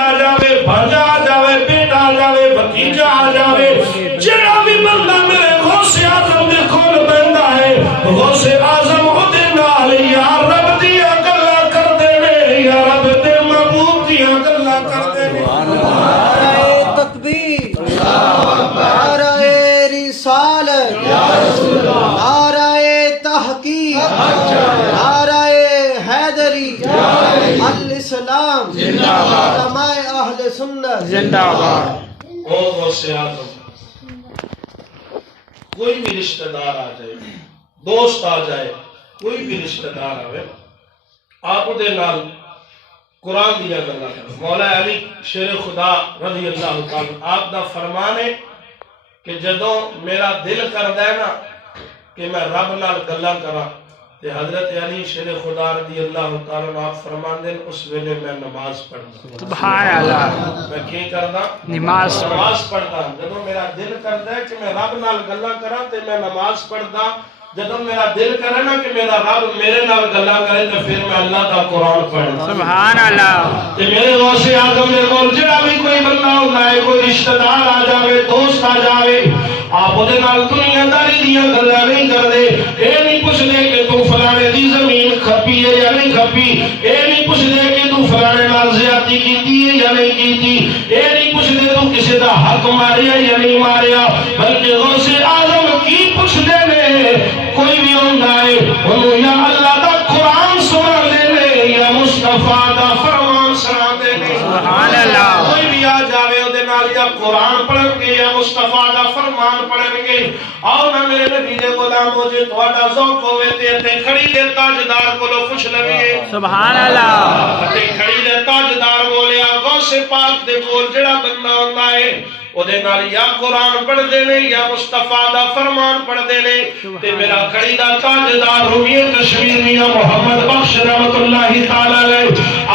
آ جاوے بھانجا آ جاوے بیٹا آ جاوے بھتیجا آ جاوے جڑا بھی بندہ میرے غوث اعظم دے کول بیندا ہے غوث اعظم اودے نال یا رب دیاں گلاں کردے نے یا رب دے محبوب دیاں گلاں کردے نے نعرہ تکبیر، نعرہ رسالت، نعرہ تحقیق، نعرہ حیدری، الاسلام، علماء اہل سنت زندہ باد۔ او غوث اعظم کوئی بھی رشتہ دار آ جائے دوست آ جائے کوئی بھی رشتہ دار آوے آپ دے نال قرآن دیا گلا کرو مولا علی شیر خدا رضی اللہ تعالی آپ دا فرمان ہے کہ جدوں میرا دل کردا ہے نا کہ میں رب نال گلا کراں تے حضرت علی شیر خدا رضی اللہ تعالی عنہ آپ فرمان دے اس ویلے میں نماز پڑھدا سبحان اللہ، میں کی کردا نماز نماز پڑھدا جدوں میرا دل کردا ہے کہ میں رب نال گلا کراں تے میں نماز پڑھدا جدوں میرا دل کرے نا کہ میرا رب میرے نال گلا کرے تے پھر میں اللہ دا قرآن پڑھدا سبحان اللہ۔ تے میرے غوث اعظم دے کول جڑا بھی کوئی بندہ ہوندا ہے کوئی رشتہ دار آ جاوے دوست آ جاوے آپ دے نال دنیا داری دیاں گلاں نہیں کردے اے نہیں پوچھدے کہ تو فلانے دی زمین کھپی ہے یا نہیں کھپی اے نہیں پوچھدے کہ تو فلانے نال زیادتی کیتی ہے یا نہیں کیتی اے نہیں پوچھدے تو کسی دا حق ماریا یا نہیں ماریا بلکہ غوث اعظم کی پوچھدے نے کوئی بھی ہوندا ہے انہوں یا اللہ دا قرآن سنا دے نے یا مصطفیٰ دا فرمان سنا دے نے سبحان اللہ۔ کوئی بھی آ جاوے او دے نال یا قرآن پڑھن گے یا مصطفیٰ دا فرمان پڑھن گے آؤ نا میرے نبی دے غلامو جے تہاڈا ذوق ہوے تے تے کھڑی دے تاجدار کولو پوچھ لویے سبحان اللہ۔ تے کھڑی دے تاجدار بولیا غوث پاک دے کول جڑا بندہ ہوندا ہے او دے نال یا قرآن پڑھ دے نے یا مصطفیٰ دا فرمان پڑھ دے نے تے میرا کھڑی دا تاجدار رویے کشمیر میاں محمد بخش رحمت اللہ تعالی علیہ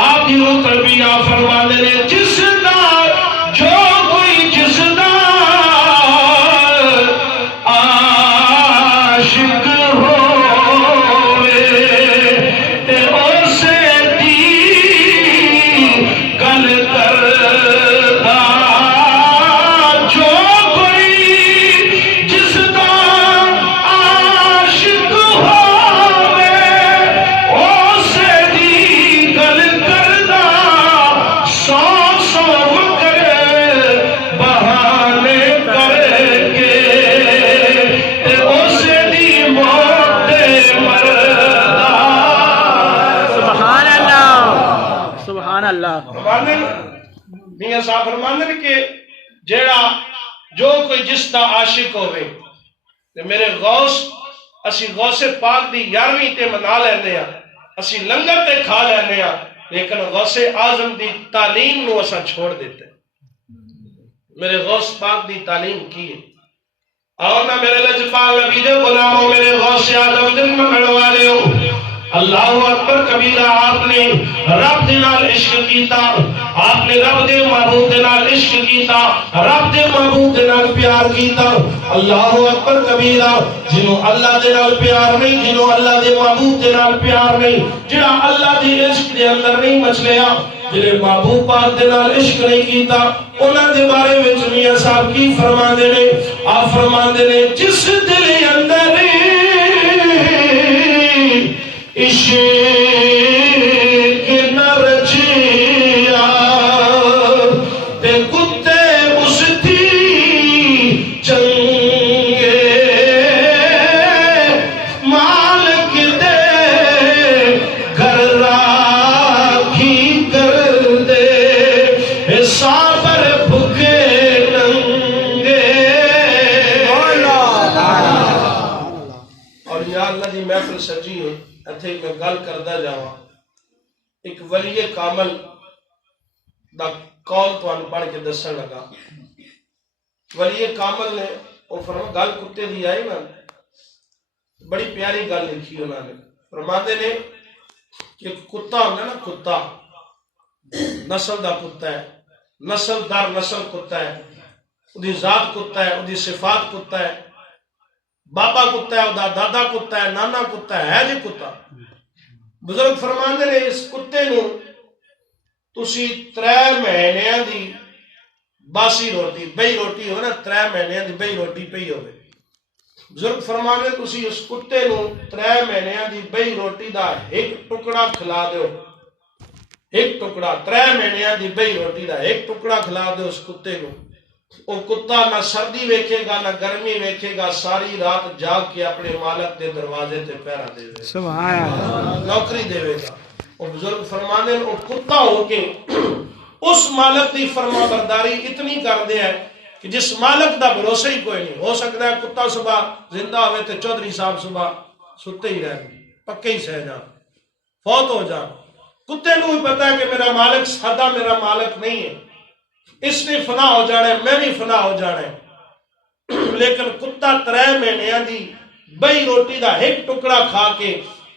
آپ دی روح تربیہ فرما دے نے جس دا جو کوئی جس دا عاشق ہووے تے اسے دی گل کردا جو کوئی جس دا عاشق ہووے اسے دی گل کردا سو سو مکر بہانے کر کے تے اسے دی موت مردا سبحان اللہ، سبحان اللہ۔ فرماندن میاں صاحب فرماندن کہ جیڑا جو کوئی جس دا عاشق ہوئے تے میرے غوث اسی غوث پاک دی 11ویں تے منا لینے ہاں اسی لنگر تے کھا لینے ہاں لیکن غوث اعظم دی تعلیم نو اسا چھوڑ دیتے میرے غوث پاک دی تعلیم کی ہے آؤ نا میرے لجپال نبی دے غلاموں میرے غوث اعظم دن مگڑ والے ہو اللہ اکبر کبیرہ آپ نے رب دے نال عشق کیتا آپ نے رب دے محبوب دے نال عشق کیتا رب دے محبوب دے نال پیار کیتا اللہ اکبر کبیرہ جنہوں اللہ دے نال پیار نہیں جنہوں اللہ دے محبوب دے نال پیار نہیں جنہوں اللہ دے عشق دے اندر نہیں مچلیا جنہیں محبوب پاک دے نال عشق نہیں کیتا انہاں دے بارے میں میاں صاحب کی فرما دے نے آپ فرما دے نے جس دل اندر عشق نہ رچیا تے کتے اس دی چنگے مالک دے گھر راکھی کر دے صابر بھکے ننگے اور یا اللہ دی محفل سجی ہے اتھے میں گل کردہ جاواں ایک ولی کامل دا قول تو ان پڑھ کے دسن لگا ولی کامل نے وہ فرما گل کتے دی آئی نا بڑی پیاری گل لکھی انہوں نے فرماتے نے کہ کتا ہوگا نا کتا نسل دا کتا ہے نسل دار نسل کتا ہے ادھی ذات کتا ہے ادھی صفات کتا ہے بابا کتا ہے ادا دادا کتا ہے نانا کتا ہے جی کتا بزرگ فرماندے نے اس کتے نو تسی 3 مہینیاں دی باسی روٹی بئی روٹی ہو نا 3 مہینیاں دی بئی روٹی پئی ہوئے بزرگ فرمانے تسی اس کتے نو 3 مہینیاں دی بئی روٹی دا ایک ٹکڑا کھلا دیو ایک ٹکڑا 3 مہینیاں دی بئی روٹی دا ایک ٹکڑا کھلا دیو اس کتے نو وہ کتا نہ سردی ویکھے گا نہ گرمی ویکھے گا ساری رات جاگ کے اپنے مالک دے دروازے تے پہرا دے گا سبحان اللہ نوکری دے گا اور بزرگ فرمانے وہ کتا ہو کے اس مالک دی فرما برداری اتنی کر دے ہے کہ جس مالک دا بھروسہ ہی کوئی نہیں ہو سکتا ہے کتا صبح زندہ ہوئے تے چودھری صاحب صبح ستے ہی رہ پکے ہی سہ جان فوت ہو جان کتے نو بھی پتا ہے کہ میرا مالک سادہ میرا مالک نہیں ہے اس نے فنا ہو جانا ہے میں بھی فنا ہو جانا ہے لیکن کتا 3 مہینیاں دی بئی روٹی دا ایک ٹکڑا کھا کے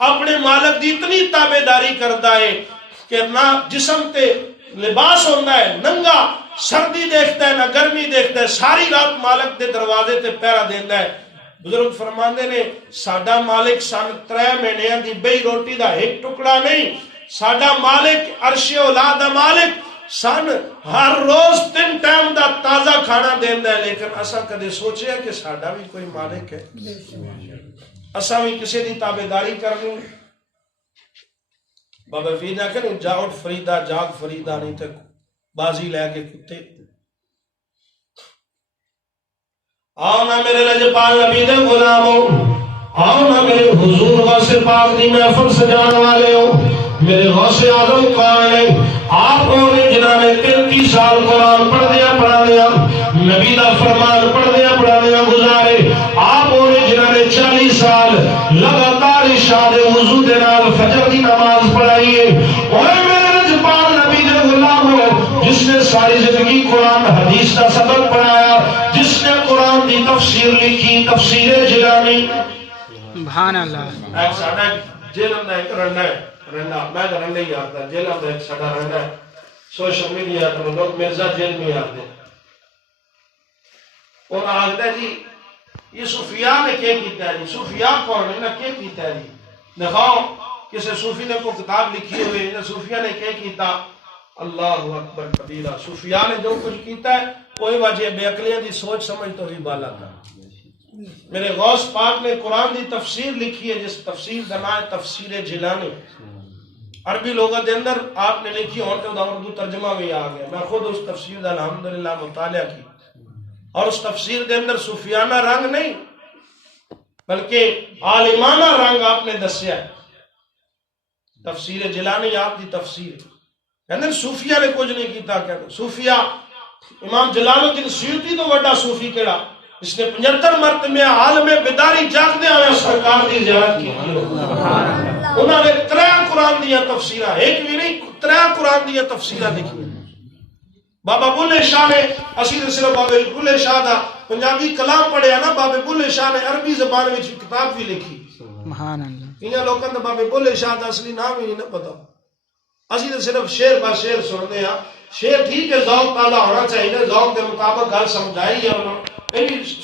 اپنے مالک دی اتنی تابعداری کرتا ہے کہ نہ جسم تے لباس ہوتا ہے ننگا سردی دیکھتا ہے نہ گرمی دیکھتا ہے ساری رات مالک دے دروازے تے پہرا دینا ہے بزرگ فرماندے نے ساڈا مالک سن 3 مہینیاں دی بئی روٹی دا ایک ٹکڑا نہیں ساڈا مالک عرش اولا دا مالک سن ہر روز 3 ٹائم دا تازہ کھانا دیندا ہے لیکن اساں کدے سوچیا کہ ساڈا بھی کوئی مالک ہے اساں بھی کسی دی تابعداری کرنی بابا فرید نے کہا جاؤ فریدہ جاگ فریدہ نہیں تک بازی لے کے کتے آؤ نا میرے لجپال نبی دے غلاموں آؤ نا میرے حضور غوث پاک دی محفل سجان والے ہو میرے غوث اعظم کون ہے آپ نے جنہاں نے 33 سال قرآن پڑھ دیا پڑھا دیا نبی دا فرمان پڑھ دیا پڑھا دیا گزارے آپ نے جنہاں نے 40 سال لگاتار عشاء دے وضو دے نال فجر دی نماز پڑھائی ہے اوے میرے لجپال نبی دے غلام ہو جس نے ساری زندگی قرآن حدیث کا سبق پڑھایا جس نے قرآن دی تفسیر لکھی تفسیر جیلانی سبحان اللہ ایک ساڑھا جیلم دا ایک رنڈا ہے رنڈا میں تو رنڈا ہی آتا ہے جیلم دا ایک ساڑھا رنڈا ہے سوشل میڈیا تو لوگ مرزا جیل میں آتے ہیں اور آگتا ہے جی یہ صوفیاء نے کیا کیتا ہے جی صوفیاء کون ہے نا کیا کیتا ہے جی دکھاؤ کسی صوفی نے کو کتاب لکھی ہوئے صوفیاء نے کیا کیتا اللہ اکبر کبیرہ صوفیاء نے جو کچھ کیتا ہے کوئی وجہ بے عقلیاں دی سوچ سمجھ تو بھی بالا تھا میرے غوث پاک نے قرآن دی تفسیر لکھی ہے جس تفسیر کا نام ہے تفسیر جیلانی عربی لوگوں دے اندر آپ نے لکھی ہوتے دا اردو ترجمہ بھی آ گیا میں خود اس تفسیر دا الحمدللہ مطالعہ کی اور اس تفسیر دے اندر صوفیانہ رنگ نہیں بلکہ عالمانہ رنگ آپ نے دسیا ہے تفسیر جیلانی آپ دی تفسیر کہنے صوفیہ نے کچھ نہیں کیتا کہنے صوفیہ امام جلال الدین سیوطی تو وڈا صوفی کیڑا اس نے 75 مرتبہ عالم بیداری جاگ دیا ہوئے سرکار دی زیارت کی انہوں نے 3 قرآن دیا تفسیرہ ایک بھی نہیں 3 قرآن دیا تفسیرہ دیکھی بابا بلے شاہ نے اسی صرف بابا بلے شاہ دا پنجابی کلام پڑھے نا بابا بلے شاہ نے عربی زبان میں کتاب بھی لکھی سبحان اللہ انہاں لوگوں نے بابا بلے شاہ دا اصلی نام ہی نہیں پتا اسی تو صرف شعر با شعر سنتے ہیں شعر ٹھیک ہے ذوق تازہ ہونا چاہیے ذوق کے مطابق گل سمجھائی ہے انہوں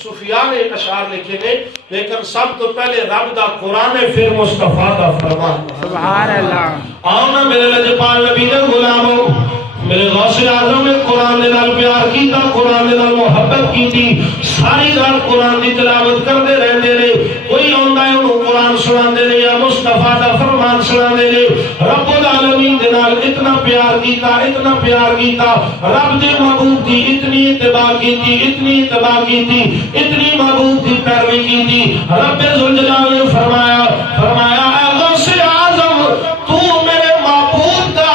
صوفیاء نے اشعار لکھے نے لیکن سب تو پہلے رب دا قرآن ہے پھر مصطفیٰ دا فرمان سبحان اللہ آؤ نا میرے لجپال نبی دے غلاموں میرے غوث اعظم نے قرآن دے نال پیار کیتا قرآن دے نال محبت کیتی ساری رات قرآن دی تلاوت کرتے رہتے رہے کوئی آندا ہے انہوں قرآن سناندے نے یا مصطفیٰ دا فرمان سناندے نے رب العالمین دے نال اتنا پیار کیتا رب دے محبوب دی اتنی اتباع کیتی اتنی محبوب دی پیروی کیتی رب ذوالجلال نے فرمایا اے غوث اعظم تو میرے محبوب دا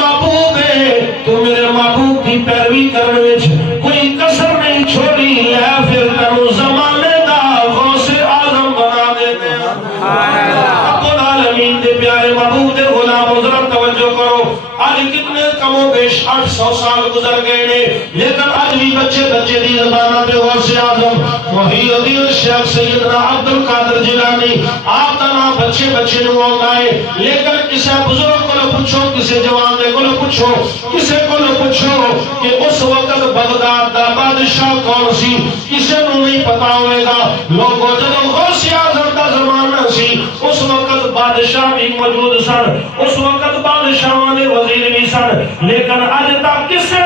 محبوب ہے تو میرے محبوب کی پیروی کرنے وچ کوئی کسر نہیں چھوڑی ہے پھر تینوں زمانے دا غوث اعظم بنا دیتے ہیں رب العالمین دے پیارے محبوب دے غلام ذرا توجہ کرو آج کتنے کم و بیش 800 سال گزر گئے نے لیکن آج بھی بچے دی زبانہ دے غوث اعظم محی الدین شیخ سیدنا عبد القادر جیلانی آپ دا نام بچے نو آتا ہے لیکن کسی بزرگ کو پوچھو کسی جوان دے کو پوچھو کسی کو پوچھو کہ اس وقت بغداد دا بادشاہ کون سی کسی نو نہیں پتا ہوئے گا لوگوں جب غوث اعظم دا زمانہ سی اس وقت بادشاہ بھی موجود سن، اس وقت بادشاہاں دے وزیر بھی سن، لیکن اج تک کسے